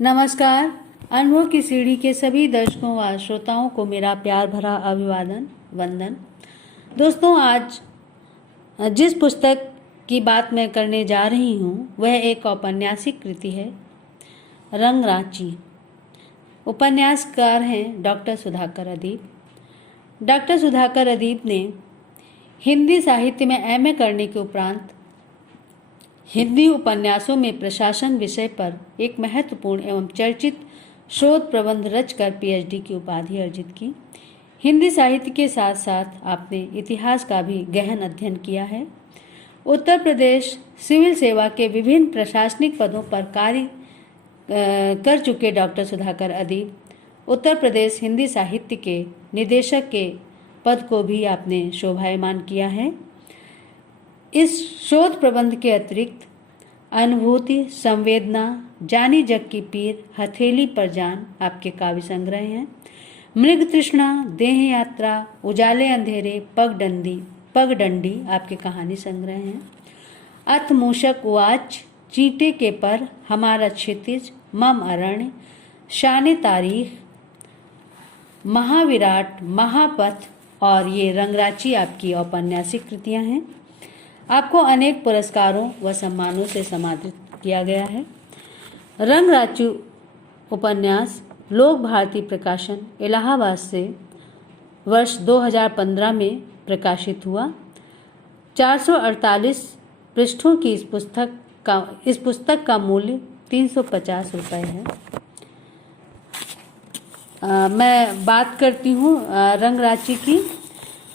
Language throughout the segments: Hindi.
नमस्कार। अनुभव की सीढ़ी के सभी दर्शकों व श्रोताओं को मेरा प्यार भरा अभिवादन वंदन। दोस्तों, आज जिस पुस्तक की बात मैं करने जा रही हूँ वह एक औपन्यासिक कृति है, रंगराची। उपन्यासकार हैं डॉक्टर सुधाकर अदीब। डॉक्टर सुधाकर अदीब ने हिंदी साहित्य में एमए करने के उपरांत हिंदी उपन्यासों में प्रशासन विषय पर एक महत्वपूर्ण एवं चर्चित शोध प्रबंध रचकर पीएचडी की उपाधि अर्जित की। हिंदी साहित्य के साथ साथ आपने इतिहास का भी गहन अध्ययन किया है। उत्तर प्रदेश सिविल सेवा के विभिन्न प्रशासनिक पदों पर कार्य कर चुके डॉक्टर सुधाकर अदीब उत्तर प्रदेश हिंदी साहित्य के निदेशक के पद को भी आपने शोभायमान किया है। इस शोध प्रबंध के अतिरिक्त अनुभूति, संवेदना, जानी जग की पीर, हथेली पर जान आपके काव्य संग्रह हैं। मृग तृष्णा, देह यात्रा, उजाले अंधेरे, पगडंडी आपके कहानी संग्रह हैं। अथ मूषक उवाच, चींटे के पर, हमारा क्षितिज, मम अरण्य, शान तारीख, महाविराट, महापथ और ये रंगराची आपकी औपन्यासिक कृतियां हैं। आपको अनेक पुरस्कारों व सम्मानों से सम्मानित किया गया है। रंगराची उपन्यास लोक भारती प्रकाशन इलाहाबाद से वर्ष 2015 में प्रकाशित हुआ। 448 पृष्ठों की इस पुस्तक का मूल्य 350 रुपये है। मैं बात करती हूँ रंगराची की।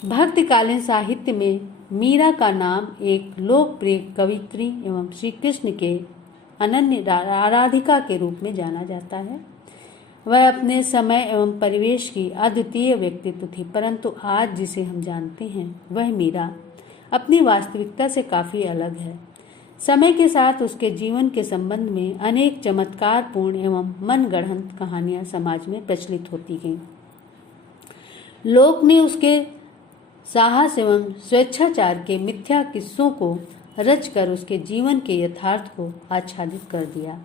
भक्तकालीन साहित्य में मीरा का नाम एक लोकप्रिय कवयित्री एवं श्री कृष्ण के अनन्य आराधिका के रूप में जाना जाता है। वह अपने समय एवं परिवेश की अद्वितीय व्यक्तित्व थी, परंतु आज जिसे हम जानते हैं वह मीरा अपनी वास्तविकता से काफ़ी अलग है। समय के साथ उसके जीवन के संबंध में अनेक चमत्कारपूर्ण एवं मनगढ़ंत कहानियां समाज में प्रचलित होती गईं। लोक ने उसके साहस एवं स्वेच्छाचार के मिथ्या किस्सों को रचकर उसके जीवन के यथार्थ को आच्छादित कर दिया।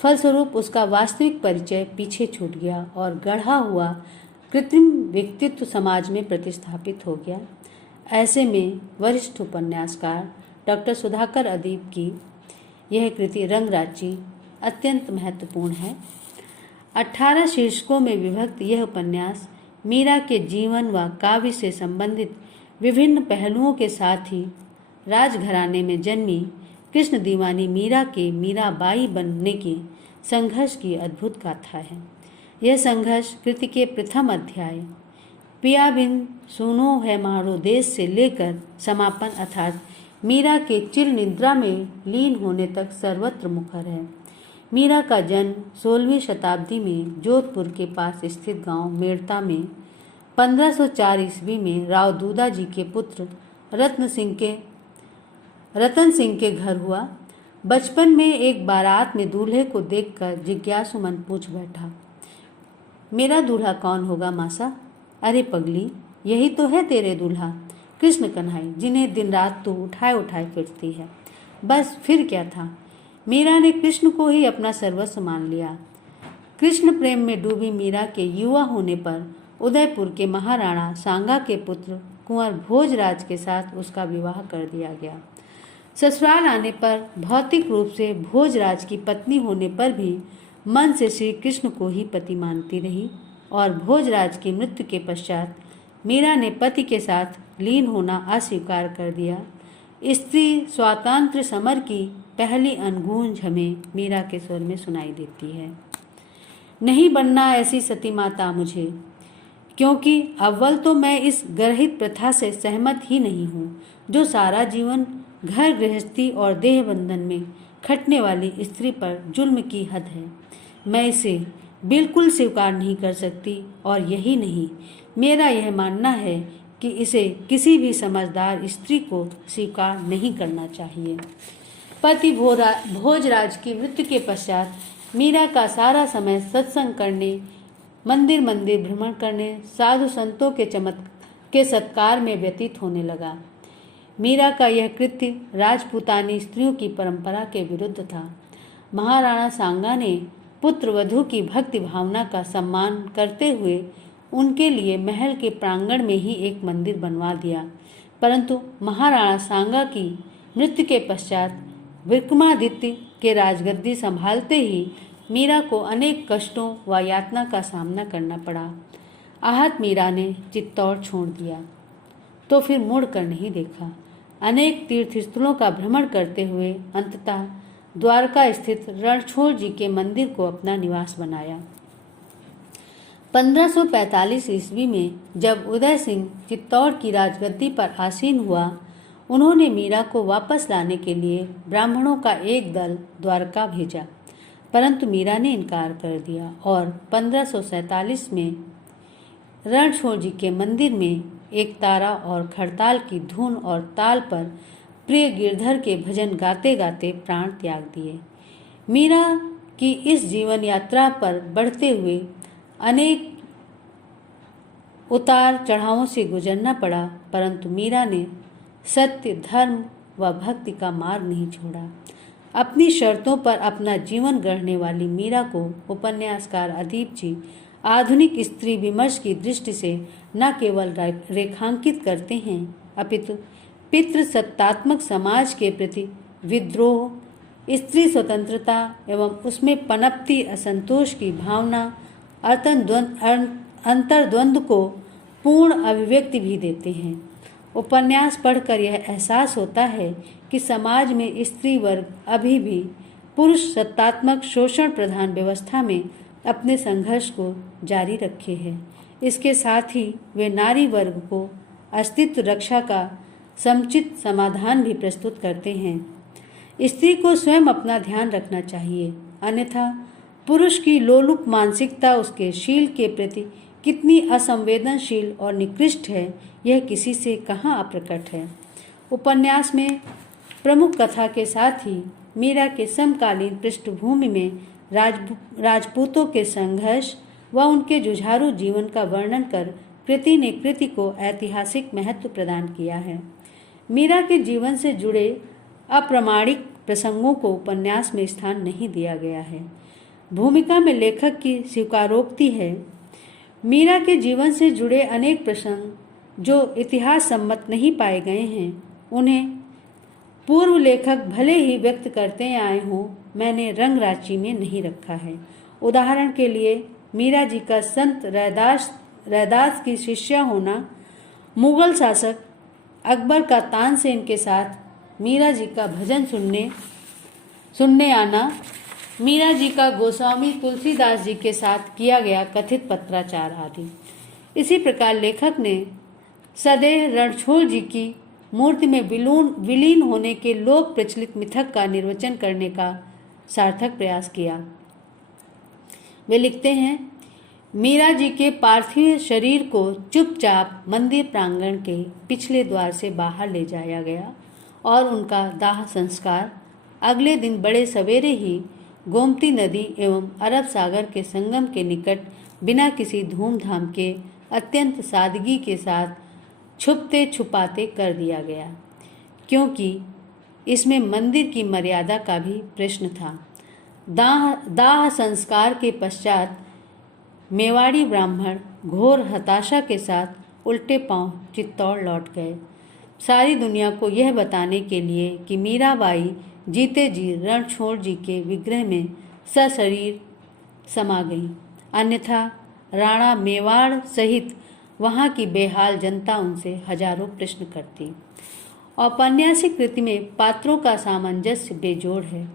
फलस्वरूप उसका वास्तविक परिचय पीछे छूट गया और गढ़ा हुआ कृत्रिम व्यक्तित्व समाज में प्रतिस्थापित हो गया। ऐसे में वरिष्ठ उपन्यासकार डॉक्टर सुधाकर अदीब की यह कृति रंगराची अत्यंत महत्वपूर्ण है। 18 शीर्षकों में विभक्त यह उपन्यास मीरा के जीवन व काव्य से संबंधित विभिन्न पहलुओं के साथ ही राजघराने में जन्मी कृष्ण दीवानी मीरा के मीराबाई बनने के संघर्ष की अद्भुत गाथा है। यह संघर्ष कृति के प्रथम अध्याय पिया बिन सुनो है मारो देश से लेकर समापन अर्थात मीरा के चिर निद्रा में लीन होने तक सर्वत्र मुखर है। मीरा का जन्म 16वीं शताब्दी में जोधपुर के पास स्थित गांव मेड़ता में 1504 ईस्वी में राव दूदा जी के पुत्र रतन सिंह के घर हुआ। बचपन में एक बारात में दूल्हे को देखकर जिज्ञासु मन पूछ बैठा, मेरा दूल्हा कौन होगा मासा? अरे पगली, यही तो है तेरे दूल्हा, कृष्ण कन्हई, जिन्हें दिन रात तू उठाए उठाए फिरती है। बस फिर क्या था, मीरा ने कृष्ण को ही अपना सर्वस्व मान लिया। कृष्ण प्रेम में डूबी मीरा के युवा होने पर उदयपुर के महाराणा सांगा के पुत्र कुंवर भोजराज के साथ उसका विवाह कर दिया गया। ससुराल आने पर भौतिक रूप से भोजराज की पत्नी होने पर भी मन से श्री कृष्ण को ही पति मानती रही और भोजराज की मृत्यु के पश्चात मीरा ने पति के साथ लीन होना अस्वीकार कर दिया। स्त्री स्वातंत्र्य समर की पहली अनगूंज हमें मीरा के स्वर में सुनाई देती है। नहीं बनना ऐसी सती माता मुझे, क्योंकि अव्वल तो मैं इस गर्हित प्रथा से सहमत ही नहीं हूँ जो सारा जीवन घर गृहस्थी और देह बंधन में खटने वाली स्त्री पर जुल्म की हद है। मैं इसे बिल्कुल स्वीकार नहीं कर सकती और यही नहीं, मेरा यह मानना है कि इसे किसी भी समझदार स्त्री को स्वीकार नहीं करना चाहिए। पति भोजराज की मृत्यु के पश्चात मीरा का सारा समय सत्संग करने, मंदिर मंदिर भ्रमण करने, साधु संतों के सत्कार में व्यतीत होने लगा। मीरा का यह कृत्य राजपूतानी स्त्रियों की परंपरा के विरुद्ध था। महाराणा सांगा ने पुत्र वधू की भक्ति भावना का सम्मान करते हुए उनके लिए महल के प्रांगण में ही एक मंदिर बनवा दिया। परंतु महाराणा सांगा की मृत्यु के पश्चात विक्रमादित्य के राजगद्दी संभालते ही मीरा को अनेक कष्टों व यातना का सामना करना पड़ा। आहत मीरा ने चित्तौड़ छोड़ दिया तो फिर मुड़ कर नहीं देखा। अनेक तीर्थस्थलों का भ्रमण करते हुए अंततः द्वारका स्थित रणछोड़ जी के मंदिर को अपना निवास बनाया। 1545 ईस्वी में जब उदय सिंह चित्तौड़ की राजगद्दी पर आसीन हुआ, उन्होंने मीरा को वापस लाने के लिए ब्राह्मणों का एक दल द्वारका भेजा, परंतु मीरा ने इनकार कर दिया और 1547 में रणछोड़ जी के मंदिर में एक तारा और खड़ताल की धुन और ताल पर प्रिय गिरधर के भजन गाते गाते प्राण त्याग दिए। मीरा की इस जीवन यात्रा पर बढ़ते हुए अनेक उतार चढ़ावों से गुजरना पड़ा, परंतु मीरा ने सत्य, धर्म व भक्ति का मार्ग नहीं छोड़ा। अपनी शर्तों पर अपना जीवन गढ़ने वाली मीरा को उपन्यासकार अदीप जी आधुनिक स्त्री विमर्श की दृष्टि से न केवल रेखांकित करते हैं, अपितु पितृसत्तात्मक समाज के प्रति विद्रोह, स्त्री स्वतंत्रता एवं उसमें पनपती असंतोष की भावना, अंतर्द्वंद को पूर्ण अभिव्यक्ति भी देते हैं। उपन्यास पढ़कर यह एहसास होता है कि समाज में स्त्री वर्ग अभी भी पुरुष सत्तात्मक शोषण प्रधान व्यवस्था में अपने संघर्ष को जारी रखे हैं। इसके साथ ही वे नारी वर्ग को अस्तित्व रक्षा का समुचित समाधान भी प्रस्तुत करते हैं। स्त्री को स्वयं अपना ध्यान रखना चाहिए, अन्यथा पुरुष की लोलुप मानसिकता उसके शील के प्रति कितनी असंवेदनशील और निकृष्ट है, यह किसी से कहाँ अप्रकट है। उपन्यास में प्रमुख कथा के साथ ही मीरा के समकालीन पृष्ठभूमि में राजपूतों के संघर्ष व उनके जुझारू जीवन का वर्णन कर कृति ने कृति को ऐतिहासिक महत्व प्रदान किया है। मीरा के जीवन से जुड़े अप्रामाणिक प्रसंगों को उपन्यास में स्थान नहीं दिया गया है। भूमिका में लेखक की स्वीकारोक्ति है। मीरा के जीवन से जुड़े अनेक प्रसंग जो इतिहास सम्मत नहीं पाए गए हैं, उन्हें पूर्व लेखक भले ही व्यक्त करते आए हों, मैंने रंग राशि में नहीं रखा है। उदाहरण के लिए मीरा जी का संत रैदास की शिष्या होना, मुगल शासक अकबर का तानसेन के साथ मीरा जी का भजन सुनने आना, मीरा जी का गोस्वामी तुलसीदास जी के साथ किया गया कथित पत्राचार आदि। इसी प्रकार लेखक ने सदैव रणछोड़ जी की मूर्ति में विलीन होने के लोक प्रचलित मिथक का निर्वचन करने का सार्थक प्रयास किया। वे लिखते हैं, मीरा जी के पार्थिव शरीर को चुपचाप मंदिर प्रांगण के पिछले द्वार से बाहर ले जाया गया और उनका दाह संस्कार अगले दिन बड़े सवेरे ही गोमती नदी एवं अरब सागर के संगम के निकट बिना किसी धूमधाम के अत्यंत सादगी के साथ छुपते छुपाते कर दिया गया, क्योंकि इसमें मंदिर की मर्यादा का भी प्रश्न था। दाह संस्कार के पश्चात मेवाड़ी ब्राह्मण घोर हताशा के साथ उल्टे पांव चित्तौड़ लौट गए, सारी दुनिया को यह बताने के लिए कि मीराबाई जीते जी रणछोड़ जी के विग्रह में सशरीर समा गई, अन्यथा राणा मेवाड़ सहित वहाँ की बेहाल जनता उनसे हजारों प्रश्न करती। औपन्यासिक कृति में पात्रों का सामंजस्य बेजोड़ है।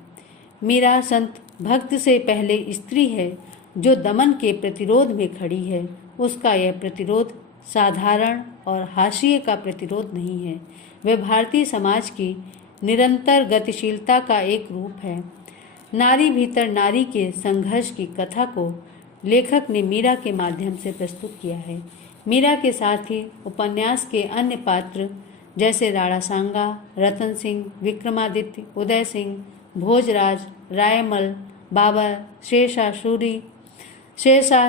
मीरा संत भक्त से पहले स्त्री है जो दमन के प्रतिरोध में खड़ी है। उसका यह प्रतिरोध साधारण और हाशिए का प्रतिरोध नहीं है, वह भारतीय समाज की निरंतर गतिशीलता का एक रूप है। नारी भीतर नारी के संघर्ष की कथा को लेखक ने मीरा के माध्यम से प्रस्तुत किया है। मीरा के साथ ही उपन्यास के अन्य पात्र जैसे राणा सांगा, रतन सिंह, विक्रमादित्य, उदय सिंह, भोजराज, रायमल, बाबर, शेरशाह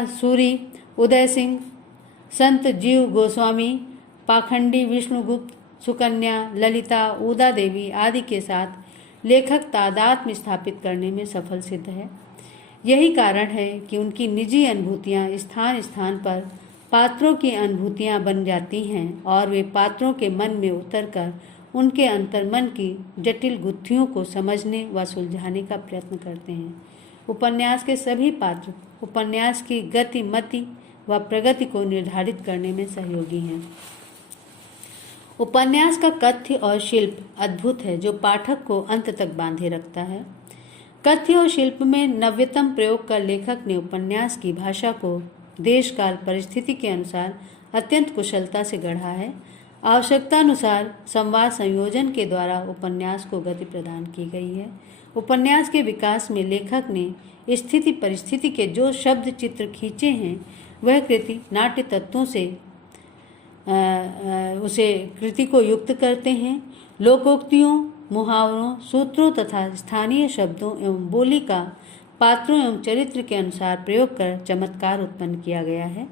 सूरी, उदय सिंह, संत जीव गोस्वामी, पाखंडी विष्णुगुप्त, सुकन्या, ललिता, उदा देवी आदि के साथ लेखक तादात्म्य स्थापित करने में सफल सिद्ध है। यही कारण है कि उनकी निजी अनुभूतियाँ स्थान स्थान पर पात्रों की अनुभूतियाँ बन जाती हैं और वे पात्रों के मन में उतरकर उनके अंतर्मन की जटिल गुत्थियों को समझने व सुलझाने का प्रयत्न करते हैं। उपन्यास के सभी पात्र उपन्यास की गति, मति व प्रगति को निर्धारित करने में सहयोगी हैं। उपन्यास का कथ्य और शिल्प अद्भुत है, जो पाठक को अंत तक बांधे रखता है। कथ्य और शिल्प में नव्यतम प्रयोग कर लेखक ने उपन्यास की भाषा को देश काल परिस्थिति के अनुसार अत्यंत कुशलता से गढ़ा है। आवश्यकतानुसार संवाद संयोजन के द्वारा उपन्यास को गति प्रदान की गई है। उपन्यास के विकास में लेखक ने स्थिति परिस्थिति के जो शब्द चित्र खींचे हैं, वह कृति नाट्य तत्वों से उसे कृति को युक्त करते हैं। लोकोक्तियों, मुहावरों, सूत्रों तथा स्थानीय शब्दों एवं बोली का पात्रों एवं चरित्र के अनुसार प्रयोग कर चमत्कार उत्पन्न किया गया है।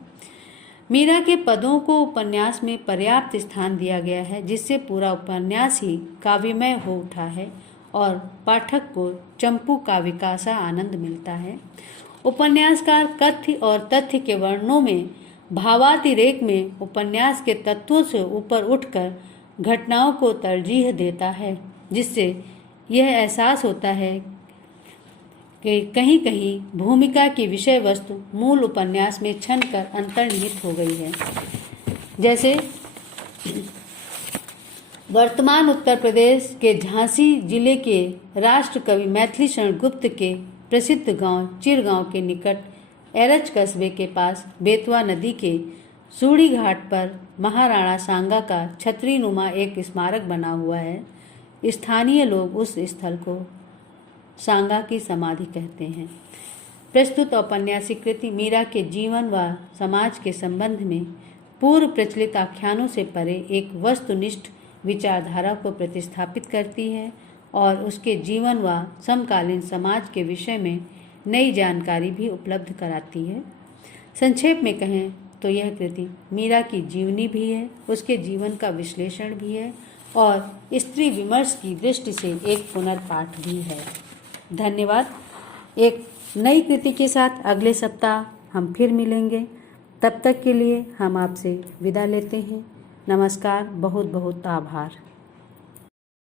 मीरा के पदों को उपन्यास में पर्याप्त स्थान दिया गया है, जिससे पूरा उपन्यास ही काव्यमय हो उठा है और पाठक को चंपू काव्य का सा आनंद मिलता है। उपन्यासकार कथ्य और तथ्य के वर्णनों में भावातिरेक में उपन्यास के तत्वों से ऊपर उठकर घटनाओं को तरजीह देता है, जिससे यह एहसास होता है कि कहीं कहीं भूमिका की विषय वस्तु मूल उपन्यास में छनकर अंतर्निहित हो गई है। जैसे वर्तमान उत्तर प्रदेश के झांसी जिले के राष्ट्र कवि मैथिली शरण गुप्त के प्रसिद्ध गांव चिरगांव के निकट एरच कस्बे के पास बेतवा नदी के सूढ़ी घाट पर महाराणा सांगा का छतरी नुमा एक स्मारक बना हुआ है। स्थानीय लोग उस स्थल को सांगा की समाधि कहते हैं। प्रस्तुत औपन्यासिक कृति मीरा के जीवन व समाज के संबंध में पूर्व प्रचलित आख्यानों से परे एक वस्तुनिष्ठ विचारधारा को प्रतिस्थापित करती है और उसके जीवन व समकालीन समाज के विषय में नई जानकारी भी उपलब्ध कराती है। संक्षेप में कहें तो यह कृति मीरा की जीवनी भी है, उसके जीवन का विश्लेषण भी है और स्त्री विमर्श की दृष्टि से एक पुनर्पाठ भी है। धन्यवाद। एक नई कृति के साथ अगले सप्ताह हम फिर मिलेंगे। तब तक के लिए हम आपसे विदा लेते हैं। नमस्कार। बहुत बहुत आभार।